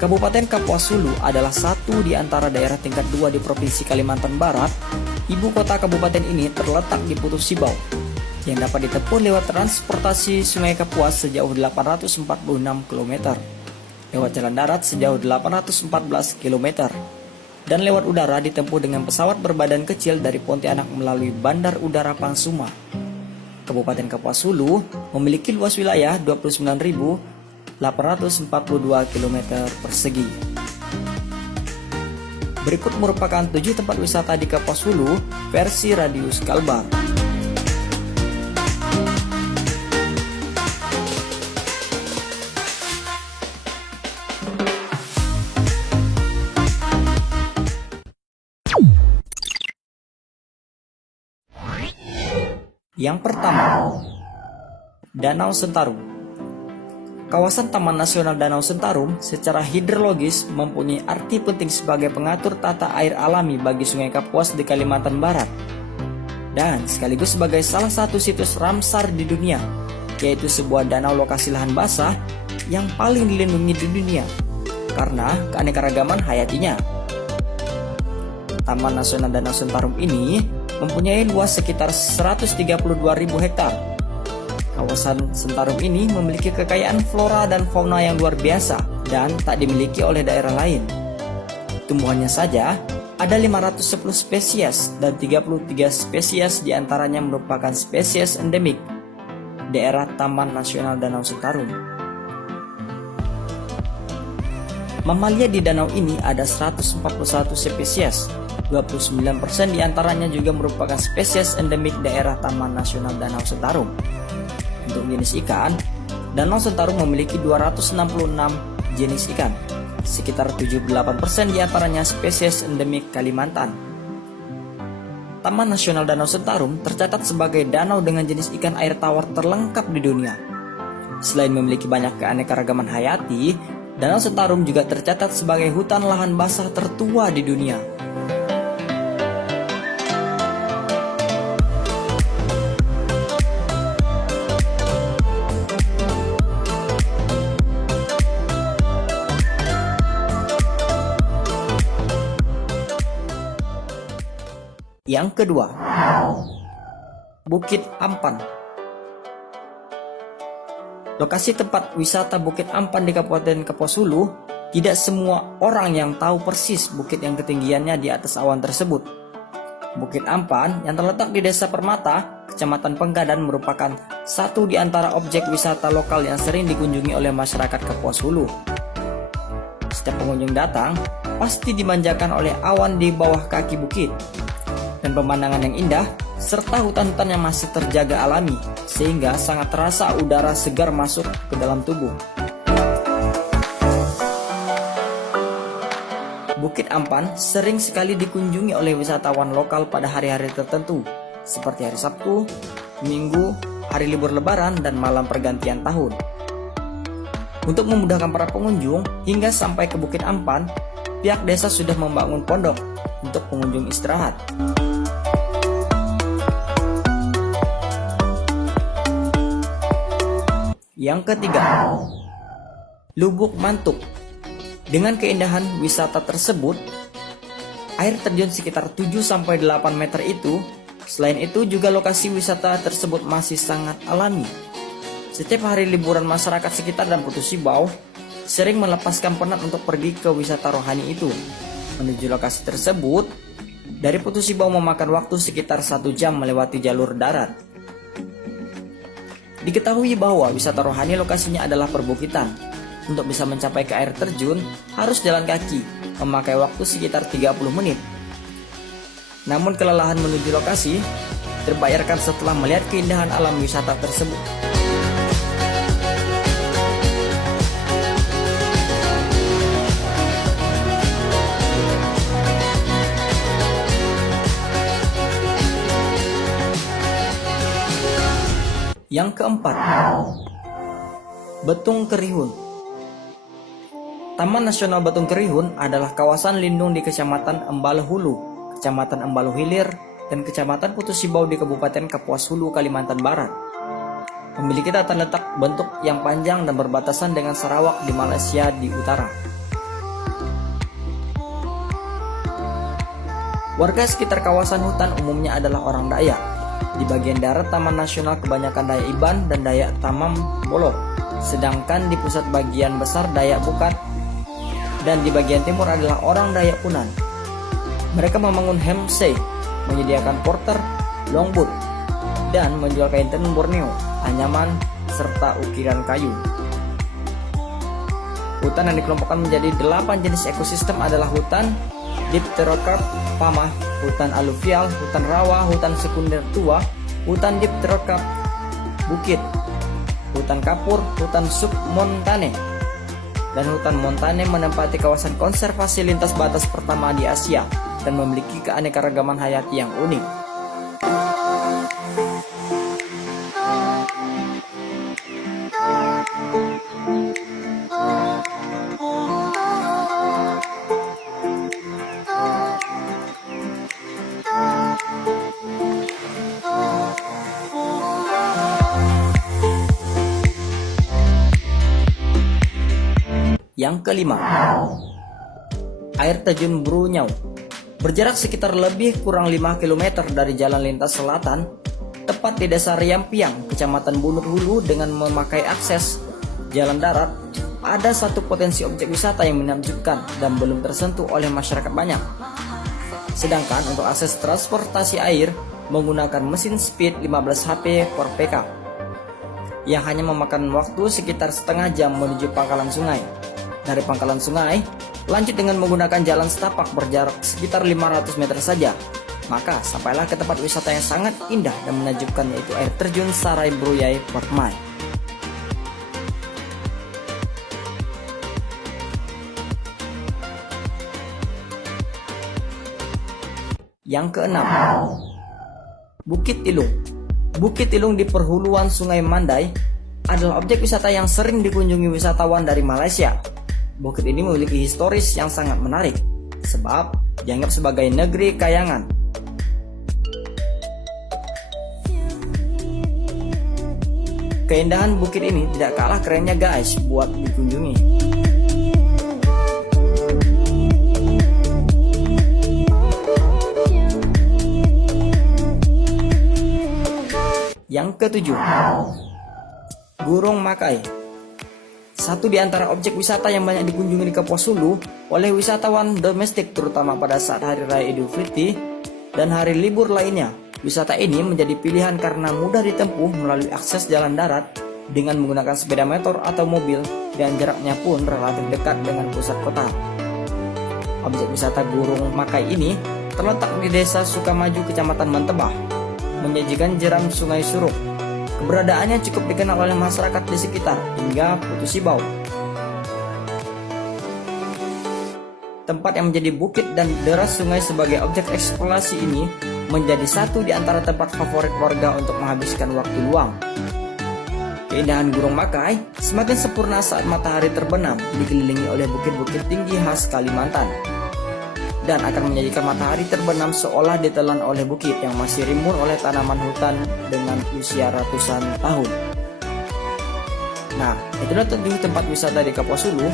Kabupaten Kapuas Hulu adalah satu di antara daerah tingkat 2 di Provinsi Kalimantan Barat. Ibu kota kabupaten ini terletak di Putus Sibau, yang dapat ditempuh lewat transportasi Sungai Kapuas sejauh 846 km, lewat jalan darat sejauh 814 km, dan lewat udara ditempuh dengan pesawat berbadan kecil dari Pontianak melalui Bandar Udara Pangsuma. Kabupaten Kapuas Hulu memiliki luas wilayah 29.842 km persegi. Berikut merupakan 7 tempat wisata di Kapuas Hulu versi Radius Kalbar. Yang pertama, Danau Sentarum. Kawasan Taman Nasional Danau Sentarum secara hidrologis mempunyai arti penting sebagai pengatur tata air alami bagi Sungai Kapuas di Kalimantan Barat, dan sekaligus sebagai salah satu situs Ramsar di dunia, yaitu sebuah danau lokasi lahan basah yang paling dilindungi di dunia karena keanekaragaman hayatinya. Taman Nasional Danau Sentarum ini mempunyai luas sekitar 132.000 hektar. Kawasan Sentarum ini memiliki kekayaan flora dan fauna yang luar biasa dan tak dimiliki oleh daerah lain. Tumbuhannya saja ada 510 spesies dan 33 spesies diantaranya merupakan spesies endemik daerah Taman Nasional Danau Sentarum. Mamalia di danau ini ada 141 spesies. 29% diantaranya juga merupakan spesies endemik daerah Taman Nasional Danau Sentarum. Untuk jenis ikan, Danau Sentarum memiliki 266 jenis ikan. Sekitar 78% diantaranya spesies endemik Kalimantan. Taman Nasional Danau Sentarum tercatat sebagai danau dengan jenis ikan air tawar terlengkap di dunia. Selain memiliki banyak keanekaragaman hayati, Danau Sentarum juga tercatat sebagai hutan lahan basah tertua di dunia. Yang kedua, Bukit Ampan. Lokasi tempat wisata Bukit Ampan di Kabupaten Kapuas Hulu, tidak semua orang yang tahu persis bukit yang ketinggiannya di atas awan tersebut. Bukit Ampan yang terletak di Desa Permata, Kecamatan Penggadan merupakan satu di antara objek wisata lokal yang sering dikunjungi oleh masyarakat Kapuas Hulu. Setiap pengunjung datang, pasti dimanjakan oleh awan di bawah kaki bukit dan pemandangan yang indah, serta hutan-hutan yang masih terjaga alami, sehingga sangat terasa udara segar masuk ke dalam tubuh. Bukit Ampan sering sekali dikunjungi oleh wisatawan lokal pada hari-hari tertentu, seperti hari Sabtu, Minggu, hari libur Lebaran, dan malam pergantian tahun. Untuk memudahkan para pengunjung hingga sampai ke Bukit Ampan, pihak desa sudah membangun pondok untuk pengunjung istirahat. Yang ketiga, Lubuk Mantuk. Dengan keindahan wisata tersebut, air terjun sekitar 7-8 meter itu. Selain itu juga lokasi wisata tersebut masih sangat alami. Setiap hari liburan masyarakat sekitar dan Putus Sibau sering melepaskan penat untuk pergi ke wisata rohani itu. Menuju lokasi tersebut, dari Putus Sibau memakan waktu sekitar 1 jam melewati jalur darat. Diketahui bahwa wisata rohani lokasinya adalah perbukitan. Untuk bisa mencapai ke air terjun, harus jalan kaki, memakai waktu sekitar 30 menit. Namun kelelahan menuju lokasi terbayarkan setelah melihat keindahan alam wisata tersebut. Yang keempat, Betung Kerihun. Taman Nasional Betung Kerihun adalah kawasan lindung di Kecamatan Embalo Hulu, Kecamatan Embalo Hilir, dan Kecamatan Putus Sibau di Kabupaten Kapuas Hulu, Kalimantan Barat. Memiliki tata letak bentuk yang panjang dan berbatasan dengan Sarawak di Malaysia di utara. Warga sekitar kawasan hutan umumnya adalah orang Dayak. Di bagian darat Taman Nasional kebanyakan Dayak Iban dan Dayak Tamam Bolok, sedangkan di pusat bagian besar Dayak Bukat, dan di bagian timur adalah orang Dayak Punan. Mereka membangun homestay, menyediakan porter, longboat, dan menjual kain tenun Borneo, anyaman, serta ukiran kayu. Hutan yang dikelompokkan menjadi 8 jenis ekosistem adalah hutan dipterokarp pamah, hutan aluvial, hutan rawa, hutan sekunder tua, hutan dipterokarp bukit, hutan kapur, hutan submontane, dan hutan montane menempati kawasan konservasi lintas batas pertama di Asia dan memiliki keanekaragaman hayati yang unik. Yang kelima, air terjun Brunyau. Berjarak sekitar lebih kurang 5 km dari jalan lintas selatan, tepat di desa Riampiang, Kecamatan Bunut Hulu. Dengan memakai akses jalan darat, ada satu potensi objek wisata yang menakjubkan dan belum tersentuh oleh masyarakat banyak. Sedangkan untuk akses transportasi air menggunakan mesin speed 15 HP per PK yang hanya memakan waktu sekitar setengah jam menuju pangkalan sungai. Dari pangkalan sungai, lanjut dengan menggunakan jalan setapak berjarak sekitar 500 meter saja. Maka sampailah ke tempat wisata yang sangat indah dan menakjubkan, yaitu air terjun Sarai Bruyai Permai. Yang keenam, Bukit Tilung. Bukit Tilung di perhuluan Sungai Mandai adalah objek wisata yang sering dikunjungi wisatawan dari Malaysia. Bukit ini memiliki historis yang sangat menarik, sebab dianggap sebagai negeri kayangan. Keindahan bukit ini tidak kalah kerennya guys buat dikunjungi. Yang ketujuh, Gurong Makai. Satu di antara objek wisata yang banyak dikunjungi di Kapuas Hulu oleh wisatawan domestik, terutama pada saat Hari Raya Idul Fitri dan hari libur lainnya. Wisata ini menjadi pilihan karena mudah ditempuh melalui akses jalan darat dengan menggunakan sepeda motor atau mobil, dan jaraknya pun relatif dekat dengan pusat kota. Objek wisata Gurong Makai ini terletak di Desa Sukamaju, Kecamatan Mentebah, menyajikan jeram Sungai Suruk. Keberadaannya cukup dikenal oleh masyarakat di sekitar hingga Putu Sibau. Tempat yang menjadi bukit dan deras sungai sebagai objek eksplorasi ini menjadi satu di antara tempat favorit warga untuk menghabiskan waktu luang. Keindahan Gurong Makai semakin sempurna saat matahari terbenam dikelilingi oleh bukit-bukit tinggi khas Kalimantan, dan akan menyajikan matahari terbenam seolah ditelan oleh bukit yang masih rimbun oleh tanaman hutan dengan usia ratusan tahun. Nah, itulah 7 tempat wisata di Kapuas Hulu.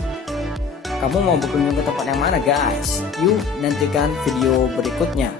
Kamu mau berkunjung ke tempat yang mana guys? Yuk nantikan video berikutnya.